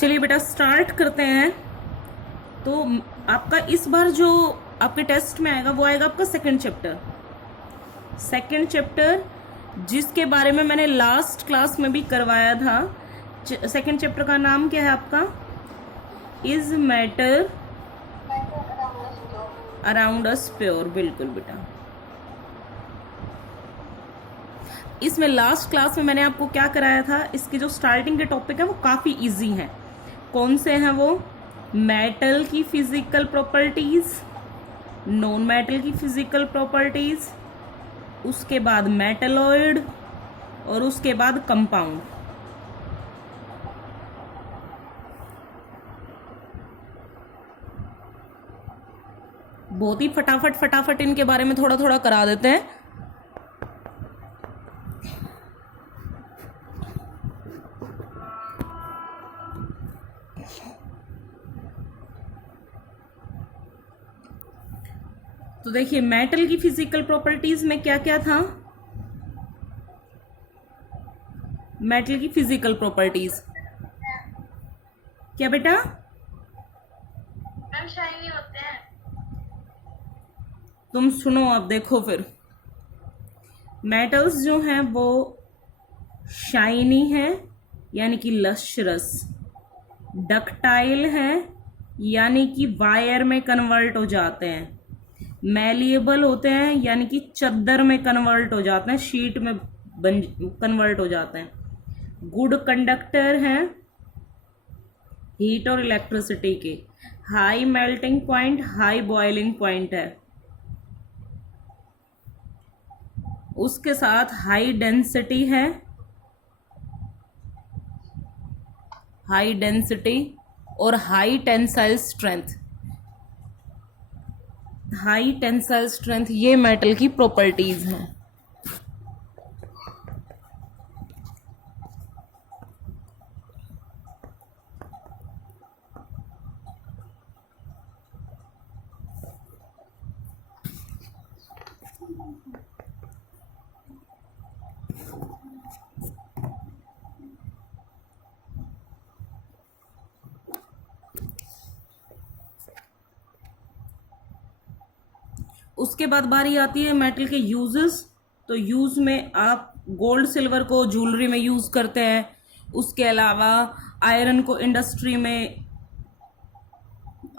चलिए बेटा स्टार्ट करते हैं। तो आपका इस बार जो आपके टेस्ट में आएगा वो आएगा आपका सेकंड चैप्टर जिसके बारे में मैंने लास्ट क्लास में भी करवाया था। सेकंड चैप्टर का नाम क्या है आपका? Is matter around us pure. बिल्कुल बेटा, इसमें लास्ट क्लास में मैंने आपको क्या कराया था, इसके जो स्टार्टिंग के टॉपिक है वो काफी इजी हैं। कौन से हैं वो? मेटल की फिजिकल प्रॉपर्टीज, नॉन मेटल की फिजिकल प्रॉपर्टीज, उसके बाद मेटलॉइड और उसके बाद कंपाउंड। बहुत ही फटाफट इनके बारे में थोड़ा थोड़ा करा देते हैं। तो देखिए मेटल की फिजिकल प्रॉपर्टीज में क्या क्या था। मेटल की फिजिकल प्रॉपर्टीज क्या बेटा? मैम शाइनी होते हैं। तुम सुनो, अब देखो फिर मेटल्स जो हैं वो शाइनी है यानी कि लश्रस, डक्टाइल है यानी कि वायर में कन्वर्ट हो जाते हैं, मैलिएबल होते हैं यानी कि चद्दर में कन्वर्ट हो जाते हैं, शीट में कन्वर्ट हो जाते हैं, गुड कंडक्टर हैं हीट और इलेक्ट्रिसिटी के, high melting point, high boiling point है, उसके साथ हाई डेंसिटी है, हाई डेंसिटी और high tensile strength. High tensile strength ये मेटल की प्रॉपर्टीज हैं। उसके बाद बारी आती है मेटल के यूजेस। तो यूज में आप गोल्ड सिल्वर को ज्वेलरी में यूज करते हैं, उसके अलावा आयरन को इंडस्ट्री में,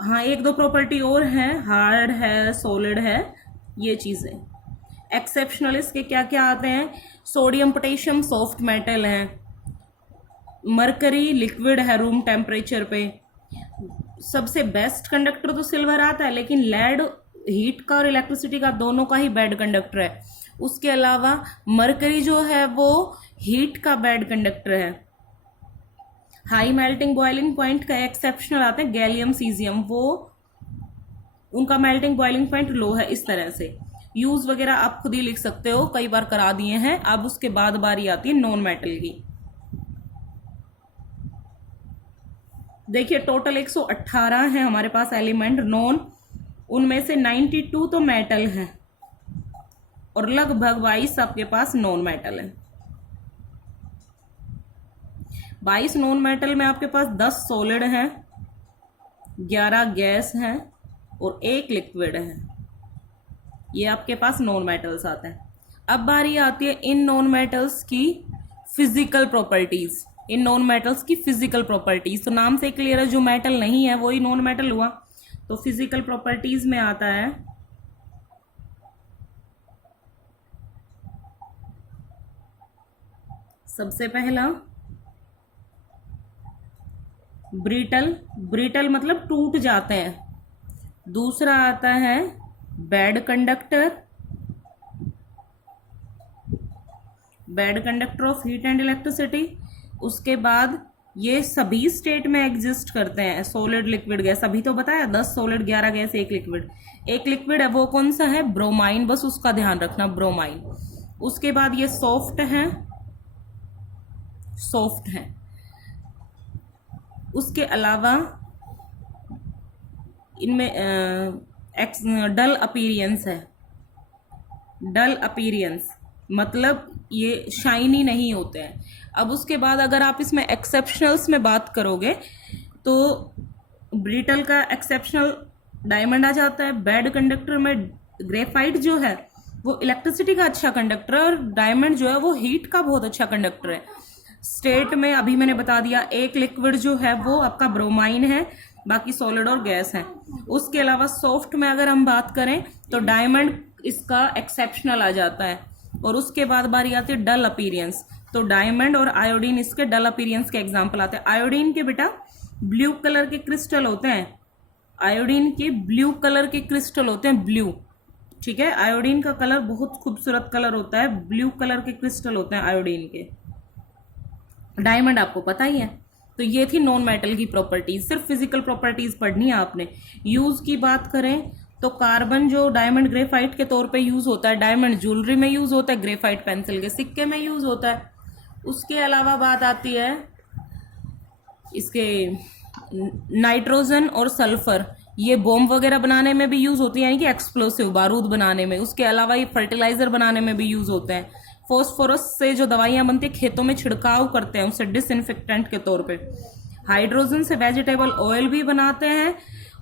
हाँ एक दो प्रॉपर्टी और है, हार्ड है, सॉलिड है, ये चीजें। एक्सेप्शनल इसके क्या क्या आते हैं? सोडियम पोटेशियम सॉफ्ट मेटल है, मरकरी लिक्विड है रूम टेम्परेचर पे। सबसे बेस्ट कंडक्टर तो सिल्वर आता है, लेकिन लेड हीट का और इलेक्ट्रिसिटी का दोनों का ही बैड कंडक्टर है। उसके अलावा मरकरी जो है वो हीट का बैड कंडक्टर है। हाई मेल्टिंग बॉइलिंग पॉइंट का एक्सेप्शनल आते हैं गैलियम सीजियम, वो उनका मेल्टिंग बॉइलिंग पॉइंट लो है। इस तरह से यूज वगैरह आप खुद ही लिख सकते हो, कई बार करा दिए हैं। अब उसके बाद बारी आती है नॉन मेटल की। देखिए टोटल 118 है हमारे पास एलिमेंट नॉन, उनमें से 92 तो मेटल है और लगभग 22 आपके पास नॉन मेटल है। 22 नॉन मेटल में आपके पास 10 सॉलिड हैं, 11 गैस हैं और 1 लिक्विड है। ये आपके पास नॉन मेटल्स आते हैं। अब बारी आती है इन नॉन मेटल्स की physical properties. In non metals की फिजिकल प्रॉपर्टीज तो नाम से क्लियर है, जो मेटल नहीं है वही नॉन मेटल हुआ। तो फिजिकल प्रॉपर्टीज में आता है सबसे पहला ब्रिटल, ब्रिटल मतलब टूट जाते हैं। दूसरा आता है bad conductor, bad conductor of heat and electricity. उसके बाद ये सभी स्टेट में एग्जिस्ट करते हैं, सॉलिड लिक्विड गैस। अभी तो बताया 10 सॉलिड 11 गैस 1 लिक्विड। एक लिक्विड है वो कौन सा है? ब्रोमाइन, बस उसका ध्यान रखना, ब्रोमाइन। उसके बाद ये सॉफ्ट है, सॉफ्ट है। उसके अलावा इनमें डल अपीरियंस है। डल अपीरियंस मतलब ये शाइनी नहीं होते हैं। अब उसके बाद अगर आप इसमें एक्सेप्शनल्स में बात करोगे तो ब्रिटल का एक्सेप्शनल डायमंड आ जाता है। बैड कंडक्टर में ग्रेफाइट जो है वो इलेक्ट्रिसिटी का अच्छा कंडक्टर है, और डायमंड जो है वो हीट का बहुत अच्छा कंडक्टर है। स्टेट में अभी मैंने बता दिया, एक लिक्विड जो है वो आपका ब्रोमाइन है, बाकी सॉलिड और गैस है। उसके अलावा सॉफ्ट में अगर हम बात करें तो डायमंड इसका एक्सेप्शनल आ जाता है। और उसके बाद बारी आती है डल अपीरियंस, तो डायमंड और आयोडीन इसके डल अपीरियंस के एग्जाम्पल आते हैं। आयोडीन के बेटा ब्लू कलर के क्रिस्टल होते हैं, आयोडीन के ब्लू कलर के क्रिस्टल होते हैं, ब्लू, ठीक है। आयोडीन का कलर बहुत खूबसूरत कलर होता है, ब्लू कलर के क्रिस्टल होते हैं आयोडीन के। डायमंड आपको पता ही है। तो ये थी नॉन मेटल की प्रॉपर्टीज, सिर्फ फिजिकल प्रॉपर्टीज पढ़नी है आपने। यूज की बात करें तो कार्बन जो डायमंड ग्रेफाइट के तौर पे यूज होता है, डायमंड ज्वेलरी में यूज होता है, ग्रेफाइट पेंसिल के सिक्के में यूज होता है। उसके अलावा बात आती है इसके नाइट्रोजन और सल्फर, ये बॉम्ब वगैरह बनाने में भी यूज होती है, यानी कि एक्सप्लोसिव बारूद बनाने में। उसके अलावा ये फर्टिलाइजर बनाने में भी यूज होते हैं। फॉस्फोरस से जो दवाइयां बनती है खेतों में छिड़काव करते हैं उसे डिसइंफेक्टेंट के तौर पे। हाइड्रोजन से वेजिटेबल ऑयल भी बनाते हैं,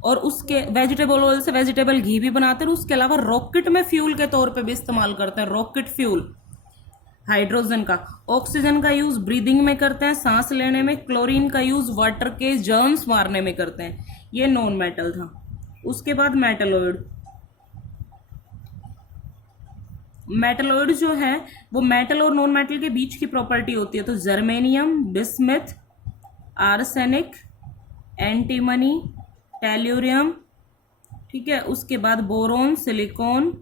और उसके वेजिटेबल ऑयल से वेजिटेबल घी भी बनाते हैं। उसके अलावा रॉकेट में फ्यूल के तौर पे भी इस्तेमाल करते हैं, रॉकेट फ्यूल हाइड्रोजन का। ऑक्सीजन का यूज ब्रीदिंग में करते हैं, सांस लेने में। क्लोरीन का यूज वाटर के जर्म्स मारने में करते हैं। ये नॉन मेटल था। उसके बाद मेटलॉइड, मेटलॉइड जो है वो मेटल और नॉन मेटल के बीच की प्रॉपर्टी होती है। तो germanium, bismuth, arsenic, antimony, tellurium, ठीक है। उसके बाद बोरोन, सिलिकॉन,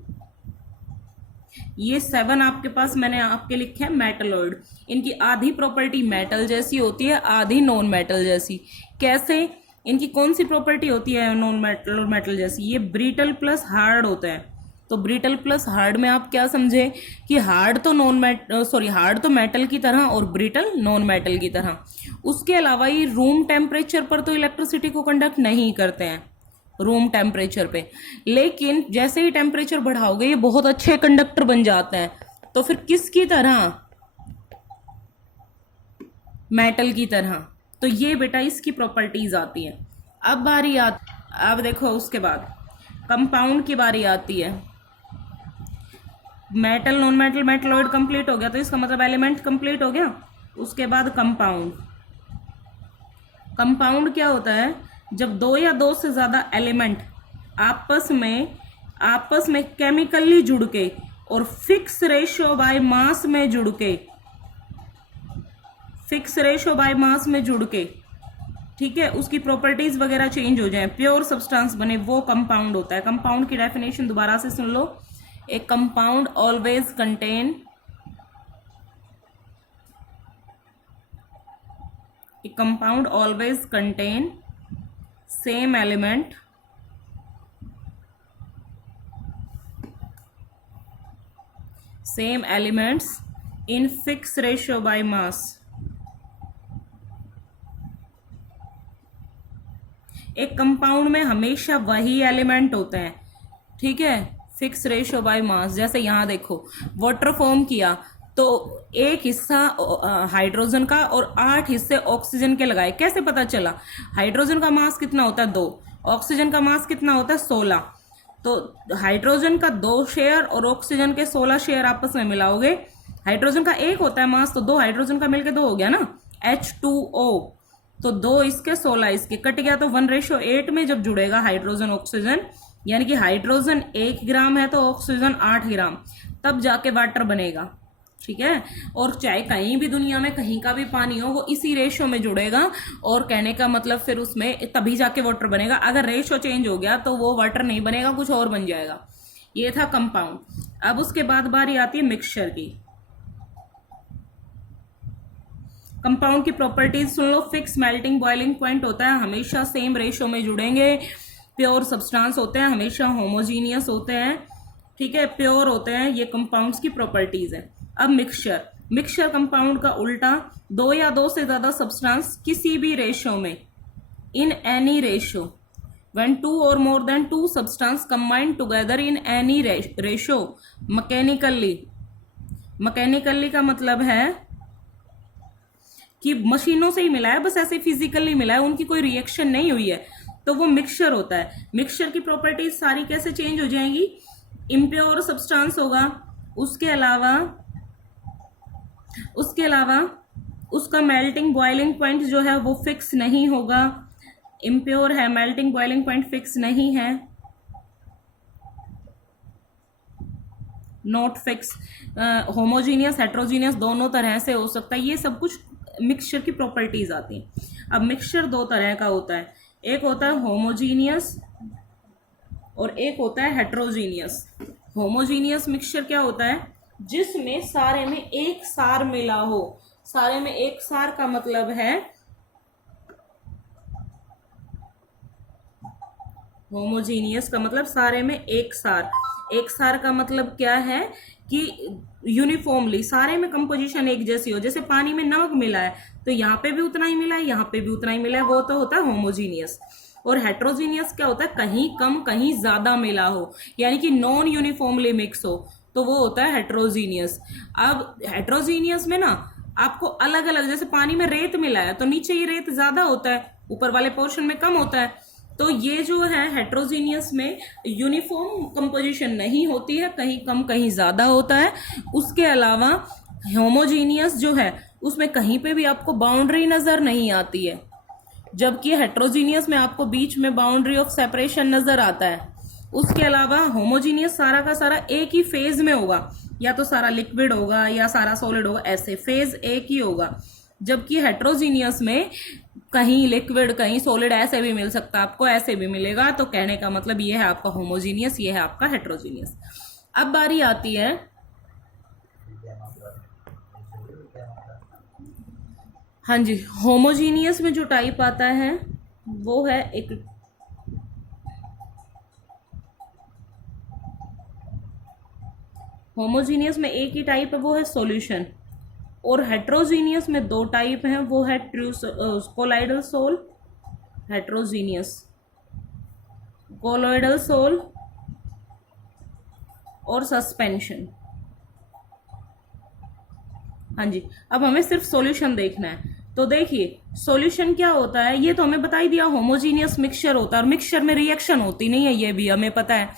ये 7 आपके पास मैंने आपके लिखे हैं मेटलॉइड। इनकी आधी प्रॉपर्टी मेटल जैसी होती है, आधी नॉन मेटल जैसी। कैसे? इनकी कौन सी प्रॉपर्टी होती है नॉन मेटल और मेटल जैसी? ये ब्रिटल प्लस हार्ड होते हैं। तो ब्रिटल प्लस हार्ड में आप क्या समझे कि हार्ड तो मेटल की तरह और ब्रिटल नॉन मेटल की तरह। उसके अलावा ये रूम टेम्परेचर पर तो इलेक्ट्रिसिटी को कंडक्ट नहीं करते हैं, रूम टेम्परेचर पे, लेकिन जैसे ही टेम्परेचर बढ़ाओगे ये बहुत अच्छे कंडक्टर बन जाते हैं। तो फिर किसकी तरह? मेटल की तरह। तो ये बेटा इसकी प्रॉपर्टीज आती है। अब देखो उसके बाद कंपाउंड की बारी आती है। Metal, non metal, metalloid complete हो गया, तो इसका मतलब एलिमेंट कंप्लीट हो गया। उसके बाद कंपाउंड। कंपाउंड क्या होता है? जब 2 या 2 से ज्यादा एलिमेंट आपस में केमिकली जुड़ के और फिक्स रेशियो बाय मास में जुड़ के, ठीक है, उसकी प्रॉपर्टीज वगैरह चेंज हो जाए, प्योर सब्सटेंस बने, वो कंपाउंड होता है। कंपाउंड की डेफिनेशन दोबारा से सुन लो। A compound always contain same element same elements in fixed ratio by mass। एक कंपाउंड में हमेशा वही एलिमेंट होते हैं, ठीक है, फिक्स रेशियो बाय मास। जैसे यहां देखो वाटर फॉर्म किया तो एक हिस्सा हाइड्रोजन का और 8 हिस्से ऑक्सीजन के लगाए। कैसे पता चला? हाइड्रोजन का मास कितना होता है? 2। ऑक्सीजन का मास कितना होता है? 16। तो हाइड्रोजन का 2 शेयर और ऑक्सीजन के 16 शेयर आपस में मिलाओगे। हाइड्रोजन का 1 होता है मास, तो 2 हाइड्रोजन का मिलके 2 हो गया ना, H2O। तो 2 इसके 16 इसके कट गया, तो 1:8 में जब जुड़ेगा हाइड्रोजन ऑक्सीजन, यानी कि हाइड्रोजन 1 ग्राम है तो ऑक्सीजन 8 ग्राम, तब जाके वाटर बनेगा, ठीक है। और चाहे कहीं भी दुनिया में कहीं का भी पानी हो, वो इसी रेशियो में जुड़ेगा, और कहने का मतलब फिर उसमें तभी जाके वाटर बनेगा। अगर रेशियो चेंज हो गया तो वो वाटर नहीं बनेगा, कुछ और बन जाएगा। ये था कंपाउंड। अब उसके बाद बारी आती है मिक्सचर की। कंपाउंड की प्रॉपर्टीज सुन लो। फिक्स मेल्टिंग बॉइलिंग पॉइंट होता है, हमेशा सेम रेशियो में जुड़ेंगे। प्योर सब्सटेंस होते हैं, हमेशा होमोजीनियस होते हैं, ठीक है, प्योर होते हैं। ये कंपाउंड्स की प्रॉपर्टीज है। अब मिक्सचर कंपाउंड का उल्टा, 2 या 2 से ज्यादा सब्सटेंस किसी भी रेशियो में, in any ratio, when 2 or more than 2 substance combine together in any ratio mechanically, mechanically का मतलब है कि मशीनों से ही मिला है, बस ऐसे फिजिकली मिला है, उनकी कोई रिएक्शन नहीं हुई है, तो वो मिक्सचर होता है। मिक्सचर की प्रॉपर्टीज सारी कैसे चेंज हो जाएंगी? इम्प्योर सब्सटेंस होगा, उसके अलावा उसका मेल्टिंग बॉइलिंग पॉइंट जो है वो फिक्स नहीं होगा। इम्प्योर है, मेल्टिंग बॉइलिंग पॉइंट फिक्स नहीं है, नॉट फिक्स। होमोजीनियस हेट्रोजीनियस दोनों तरह से हो सकता है। ये सब कुछ मिक्सचर की प्रॉपर्टीज आती हैं। अब मिक्सचर दो तरह का होता है, एक होता है होमोजीनियस और एक होता है हेट्रोजीनियस। होमोजीनियस मिक्सचर क्या होता है? जिसमें सारे में एक सार मिला हो। सारे में एक सार का मतलब है, होमोजीनियस का मतलब सारे में एक सार। एक सार का मतलब क्या है कि यूनिफॉर्मली सारे में कंपोजिशन एक जैसी हो। जैसे पानी में नमक मिला है तो यहाँ पे भी उतना ही मिला है, यहाँ पे भी उतना ही मिला है, वो तो होता है होमोजीनियस। और हेट्रोजीनियस क्या होता है? कहीं कम कहीं ज्यादा मिला हो, यानी कि नॉन यूनिफॉर्मली मिक्स हो, तो वो होता है हेट्रोजीनियस। अब हेट्रोजीनियस में ना आपको अलग अलग, जैसे पानी में रेत मिला है तो नीचे ये रेत ज्यादा होता है, ऊपर वाले पोर्शन में कम होता है। तो ये जो है हेट्रोजीनियस में यूनिफॉर्म कंपोजिशन नहीं होती है, कहीं कम कहीं ज्यादा होता है। उसके अलावा होमोजीनियस जो है उसमें कहीं पे भी आपको बाउंड्री नजर नहीं आती है, जबकि हेट्रोजीनियस में आपको बीच में बाउंड्री ऑफ सेपरेशन नजर आता है। उसके अलावा होमोजीनियस सारा का सारा एक ही फेज में होगा, या तो सारा लिक्विड होगा या सारा सॉलिड होगा, ऐसे फेज एक ही होगा। जबकि हेट्रोजीनियस में कहीं लिक्विड कहीं सॉलिड ऐसे भी मिल सकता है आपको, ऐसे भी मिलेगा। तो कहने का मतलब ये है आपका होमोजीनियस, ये है आपका हेट्रोजीनियस। अब बारी आती है हाँ जी, होमोजीनियस में जो टाइप आता है वो है एक होमोजीनियस में एक ही टाइप है, वो है सॉल्यूशन। और हेट्रोजीनियस में दो टाइप हैं, वो है true colloidal sol, heterogeneous colloidal sol और सस्पेंशन। हाँ जी, अब हमें सिर्फ सॉल्यूशन देखना है। तो देखिए सॉल्यूशन क्या होता है, ये तो हमें बता ही दिया, होमोजीनियस मिक्सचर होता है और मिक्सचर में रिएक्शन होती नहीं है, ये भी हमें पता है।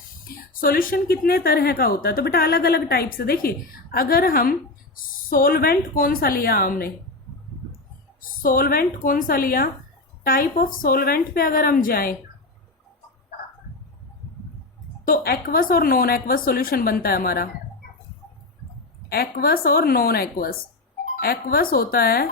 सॉल्यूशन कितने तरह का होता है, तो बेटा अलग अलग टाइप से। देखिए अगर हम सॉल्वेंट कौन सा लिया, हमने सॉल्वेंट कौन सा लिया, टाइप ऑफ सॉल्वेंट पे अगर हम जाएं तो एक्वस और नॉन एक्वस सॉल्यूशन बनता है हमारा। एक्वस और नॉन एक्वस। एक्वस होता है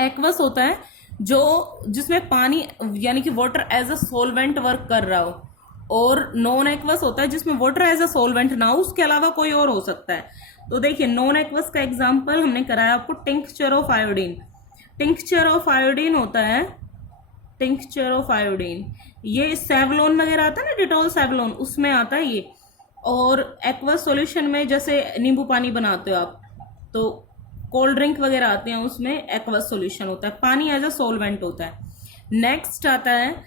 एक्वस होता है जो जिसमें पानी यानी कि water as a solvent work कर रहा हो, और नॉन एक्वस होता है जिसमें वाटर एज अ सॉल्वेंट ना हो, उसके अलावा कोई और हो सकता है। तो देखिए नॉन एक्वस का एग्जांपल हमने कराया आपको tincture of iodine. Tincture of iodine होता है, टिंक्चर ऑफ आयोडीन, ये सेवलोन वगैरह आता है ना, डिटॉल सेवलोन, उसमें आता है ये। और एक्वस सॉल्यूशन में जैसे नींबू पानी बनाते हो आप, तो कोल्ड ड्रिंक वगैरह आते हैं, उसमें एक्वस सॉल्यूशन होता है, पानी एज अ सॉल्वेंट होता है। नेक्स्ट आता है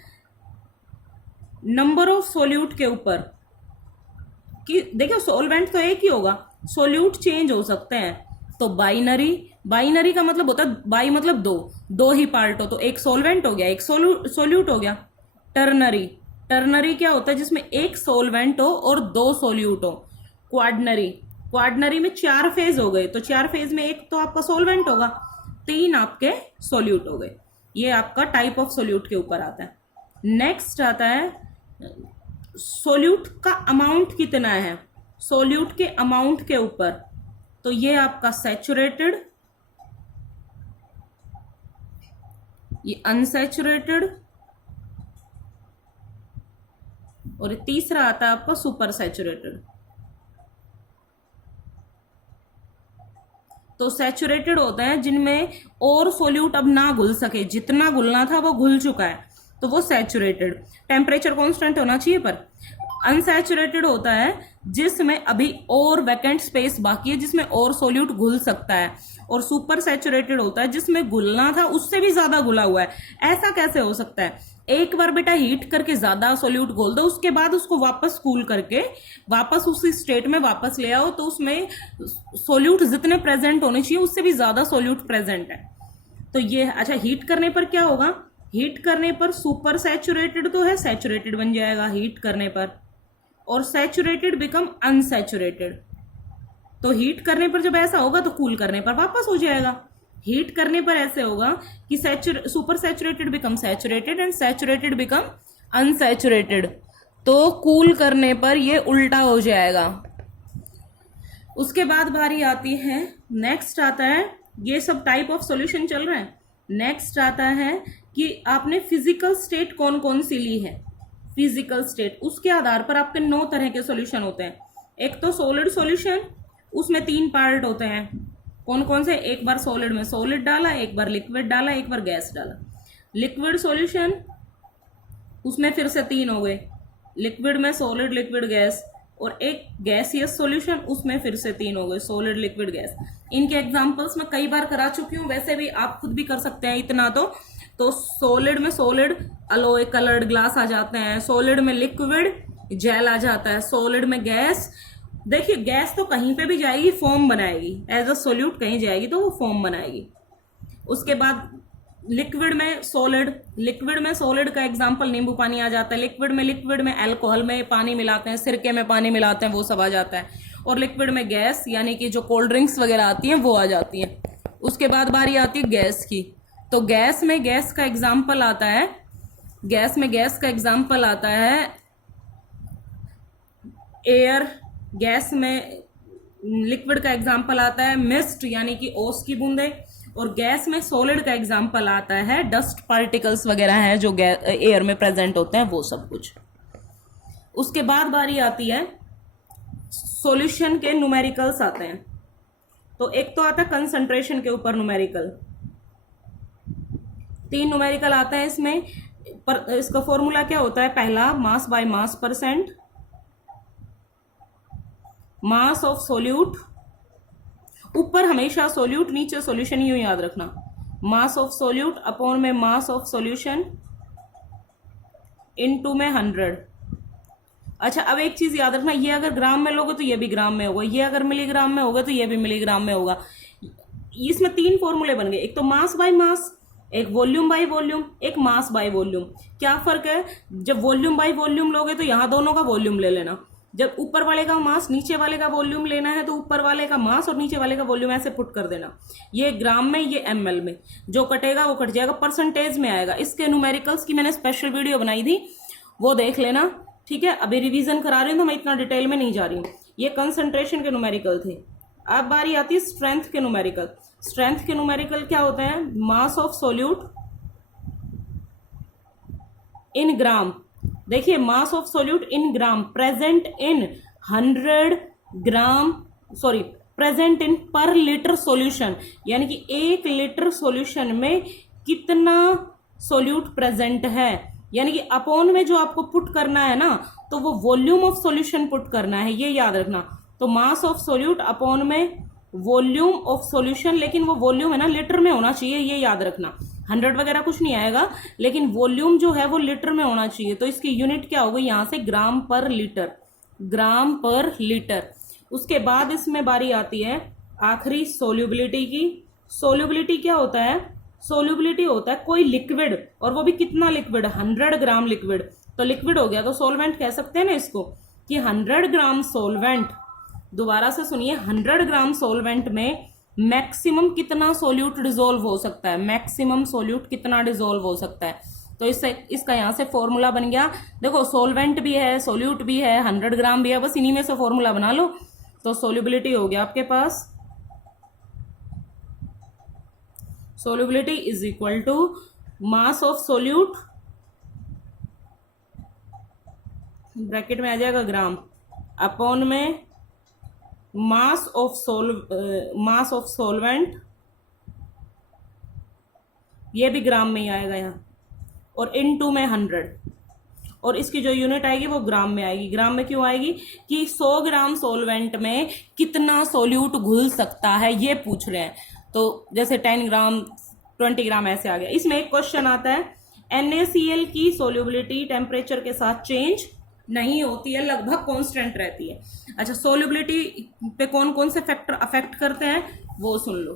नंबर ऑफ सोल्यूट के ऊपर, कि देखिए सॉल्वेंट तो एक ही होगा, सोल्यूट चेंज हो सकते हैं। तो बाइनरी, बाइनरी का मतलब होता है बाई मतलब दो, दो ही पार्ट हो, तो एक सॉल्वेंट हो गया एक सोल्यूट हो गया। टर्नरी, टर्नरी क्या होता है जिसमें एक सॉल्वेंट हो और दो सोल्यूट हो। क्वाडनरी, क्वाडनरी में चार फेज हो गए, तो चार फेज में एक तो आपका सॉल्वेंट होगा, तीन आपके सोल्यूट हो गए। ये आपका टाइप ऑफ सोल्यूट के ऊपर आता है। नेक्स्ट आता है सोल्यूट का अमाउंट कितना है, सोल्यूट के अमाउंट के ऊपर, तो ये आपका सैचुरेटेड, ये अनसैचुरेटेड, और तीसरा आता है आपका सुपर सैचुरेटेड। तो सैचुरेटेड होते हैं जिनमें और सोल्यूट अब ना घुल सके, जितना घुलना था वो घुल चुका है, तो वो सैचुरेटेड। टेम्परेचर कांस्टेंट होना चाहिए पर अनसैचुरेटेड होता है जिसमें अभी और वैकेंट स्पेस बाकी है, जिसमें और सोल्यूट घुल सकता है। और सुपर सैचुरेटेड होता है जिसमें घुलना था उससे भी ज्यादा घुला हुआ है। ऐसा कैसे हो सकता है? एक बार बेटा हीट करके ज्यादा सोल्यूट घोल दो, उसके बाद उसको वापस कूल करके वापस उसी स्टेट में वापस ले आओ, तो उसमें सोल्यूट जितने प्रेजेंट होने चाहिए उससे भी ज्यादा सोल्यूट प्रेजेंट है। तो ये अच्छा, हीट करने पर क्या होगा? हीट करने पर सुपर सैचुरेटेड तो है, सैचुरेटेड बन जाएगा हीट करने पर, और सैचुरेटेड बिकम अनसैचुरेटेड। तो हीट करने पर जब ऐसा होगा तो कूल करने पर वापस हो जाएगा। हीट करने पर ऐसे होगा कि super saturated become saturated and saturated become unsaturated. तो कूल करने पर ये उल्टा हो जाएगा। उसके बाद बारी आती है, नेक्स्ट आता है, ये सब टाइप ऑफ सॉल्यूशन चल रहे हैं। नेक्स्ट आता है कि आपने फिजिकल स्टेट कौन कौन सी ली है। फिजिकल स्टेट, उसके आधार पर आपके 9 तरह के सॉल्यूशन होते हैं। एक तो सॉलिड सॉल्यूशन, उसमें 3 पार्ट होते हैं। कौन कौन से? एक बार सॉलिड में सॉलिड डाला, एक बार लिक्विड डाला, एक बार गैस डाला। लिक्विड सॉल्यूशन, उसमें फिर से 3 हो गए, लिक्विड में सॉलिड लिक्विड गैस। और एक गैसियस सॉल्यूशन, उसमें फिर से 3 हो गए, सॉलिड लिक्विड गैस। इनके एग्जांपल्स मैं कई बार करा चुकी हूँ, वैसे भी आप खुद भी कर सकते हैं इतना तो सॉलिड में सॉलिड अलोय कलर्ड ग्लास आ जाते हैं, सॉलिड में लिक्विड जेल आ जाता है, सॉलिड में गैस। देखिए गैस तो कहीं पे भी जाएगी फॉर्म बनाएगी, एज अ सोल्यूट कहीं जाएगी तो वो फॉर्म बनाएगी। उसके बाद लिक्विड में सॉलिड का एग्जांपल नींबू पानी आ जाता है। लिक्विड में अल्कोहल में पानी मिलाते हैं, सिरके में पानी मिलाते हैं, वो सब आ जाता है। और लिक्विड में गैस, यानी कि जो कोल्ड ड्रिंक्स वगैरह आती हैं वो आ जाती हैं। उसके बाद बारी आती है गैस की। तो गैस में गैस का एग्जांपल आता है, एयर। गैस में लिक्विड का एग्जांपल आता है मिस्ट, यानी कि ओस की बूंदे। और गैस में सॉलिड का एग्जांपल आता है डस्ट पार्टिकल्स वगैरह हैं जो एयर में प्रेजेंट होते हैं, वो सब कुछ। उसके बाद बारी आती है सॉल्यूशन के न्यूमेरिकल्स आते हैं। तो एक तो आता है कंसंट्रेशन के ऊपर न्यूमेरिकल, 3 न्यूमेरिकल आते हैं इसमें। इसका फॉर्मूला क्या होता है? पहला mass by mass percent, mass of solute, ऊपर हमेशा सोल्यूट नीचे सॉल्यूशन, यूं याद रखना, मास ऑफ सोल्यूट अपॉन में मास ऑफ सॉल्यूशन इनटू में 100। अच्छा, अब एक चीज याद रखना, ये अगर ग्राम में लोगे तो ये भी ग्राम में होगा, ये अगर मिलीग्राम में होगा तो ये भी मिलीग्राम में होगा। इसमें 3 फॉर्मूले बन गए, एक तो मास बाय मास, एक वॉल्यूम बाय वॉल्यूम, एक मास बाय वॉल्यूम। क्या फर्क है? जब वॉल्यूम बाय वॉल्यूम लोगे तो यहां दोनों का वॉल्यूम ले लेना। जब ऊपर वाले का मास नीचे वाले का वॉल्यूम लेना है तो ऊपर वाले का मास और नीचे वाले का वॉल्यूम ऐसे पुट कर देना। ये ग्राम में, ये ml में, जो कटेगा वो कट जाएगा, परसेंटेज में आएगा। इसके न्यूमेरिकल्स की मैंने स्पेशल वीडियो बनाई थी, वो देख लेना, ठीक है। अभी रिवीजन करा रही हूँ तो मैं इतना डिटेल में नहीं जा रही हूँ। ये कंसंट्रेशन के न्यूमेरिकल थे। अब बारी आती है स्ट्रेंथ के न्यूमेरिकल। स्ट्रेंथ के न्यूमेरिकल क्या होते हैं? मास ऑफ सोल्यूट इन ग्राम। देखिए, मास of solute in gram present in 100 gram, sorry present in पर लीटर सॉल्यूशन, यानी कि 1 लीटर सॉल्यूशन में कितना सोल्यूट प्रेजेंट है, यानी कि अपॉन में जो आपको पुट करना है ना, तो वो वॉल्यूम ऑफ सॉल्यूशन पुट करना है, ये याद रखना। तो मास ऑफ सोल्यूट अपॉन में वॉल्यूम ऑफ सॉल्यूशन, लेकिन वो वॉल्यूम है ना लीटर में होना चाहिए, ये याद रखना। 100 वगैरह कुछ नहीं आएगा, लेकिन वॉल्यूम जो है वो लीटर में होना चाहिए। तो इसकी यूनिट क्या होगी? यहां से ग्राम पर लीटर, ग्राम पर लीटर। उसके बाद इसमें बारी आती है आखिरी सोल्यूबिलिटी की। सोल्यूबिलिटी क्या होता है? सोल्यूबिलिटी होता है कोई लिक्विड, और वो भी कितना लिक्विड? 100 ग्राम लिक्विड। तो लिक्विड हो गया तो सॉल्वेंट कह सकते हैं ना इसको, कि 100 ग्राम सॉल्वेंट, दोबारा से सुनिए, 100 ग्राम सॉल्वेंट में मैक्सिमम कितना सोल्यूट डिसॉल्व हो सकता है, मैक्सिमम सोल्यूट कितना डिसॉल्व हो सकता है। तो इससे इसका यहां से फॉर्मूला बन गया। देखो, सोल्वेंट भी है, सोल्यूट भी है, 100 ग्राम भी है, बस इन्हीं में से फॉर्मूला बना लो। तो सोल्यूबिलिटी हो गया आपके पास, solubility is equal to mass of solute, bracket में आ जाएगा ग्राम, अपॉन में मास ऑफ सॉल्वेंट, ये भी ग्राम में ही आएगा यहाँ, और इनटू में 100। और इसकी जो यूनिट आएगी वो ग्राम में आएगी। ग्राम में क्यों आएगी कि 100 ग्राम सोलवेंट में कितना सोल्यूट घुल सकता है ये पूछ रहे हैं। तो जैसे 10 ग्राम 20 ग्राम ऐसे आ गया। इसमें एक क्वेश्चन आता है NaCl की सोल्यूबिलिटी टेम्परेचर के साथ चेंज नहीं होती है, लगभग कांस्टेंट रहती है। अच्छा, सोल्यूबिलिटी पे कौन कौन से फैक्टर अफेक्ट करते हैं वो सुन लो।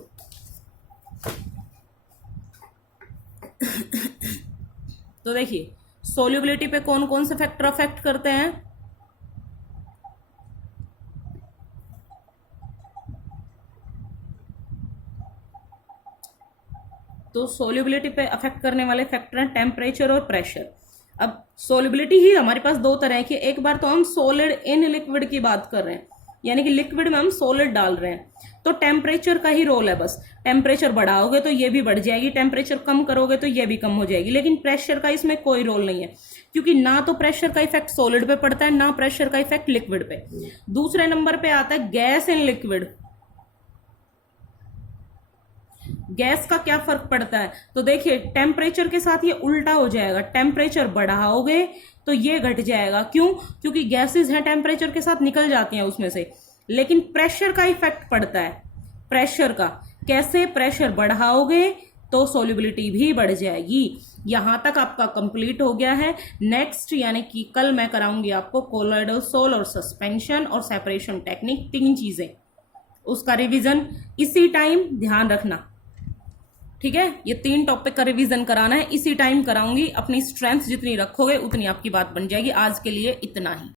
तो देखिए सोल्यूबिलिटी पे कौन कौन से फैक्टर अफेक्ट करते हैं। तो सोल्यूबिलिटी पे अफेक्ट करने वाले फैक्टर हैं टेम्परेचर और प्रेशर। अब सोल्यूबिलिटी ही हमारे पास दो तरह की, एक बार तो हम सोलिड इन लिक्विड की बात कर रहे हैं, यानी कि लिक्विड में हम सोलिड डाल रहे हैं, तो टेम्परेचर का ही रोल है बस। टेम्परेचर बढ़ाओगे तो ये भी बढ़ जाएगी, टेम्परेचर कम करोगे तो ये भी कम हो जाएगी, लेकिन प्रेशर का इसमें कोई रोल नहीं है, क्योंकि ना तो प्रेशर का इफेक्ट सोलिड पे पड़ता है ना प्रेशर का इफेक्ट लिक्विड पे। दूसरे नंबर पे आता है गैस इन लिक्विड। गैस का क्या फर्क पड़ता है, तो देखिए टेम्परेचर के साथ ये उल्टा हो जाएगा, टेम्परेचर बढ़ाओगे तो ये घट जाएगा। क्यों? क्योंकि गैसेस हैं टेम्परेचर के साथ निकल जाती हैं उसमें से। लेकिन प्रेशर का इफेक्ट पड़ता है, प्रेशर का कैसे, प्रेशर बढ़ाओगे तो सोल्यूबिलिटी भी बढ़ जाएगी। यहां तक आपका कंप्लीट हो गया है। नेक्स्ट यानी कि कल मैं कराऊंगी आपको कोलोइडल सोल और सस्पेंशन और सेपरेशन टेक्निक, 3 चीजें, उसका रिवीजन इसी टाइम ध्यान रखना, ठीक है। ये 3 टॉपिक का रिवीजन कराना है, इसी टाइम कराऊंगी। अपनी स्ट्रेंथ जितनी रखोगे उतनी आपकी बात बन जाएगी। आज के लिए इतना ही।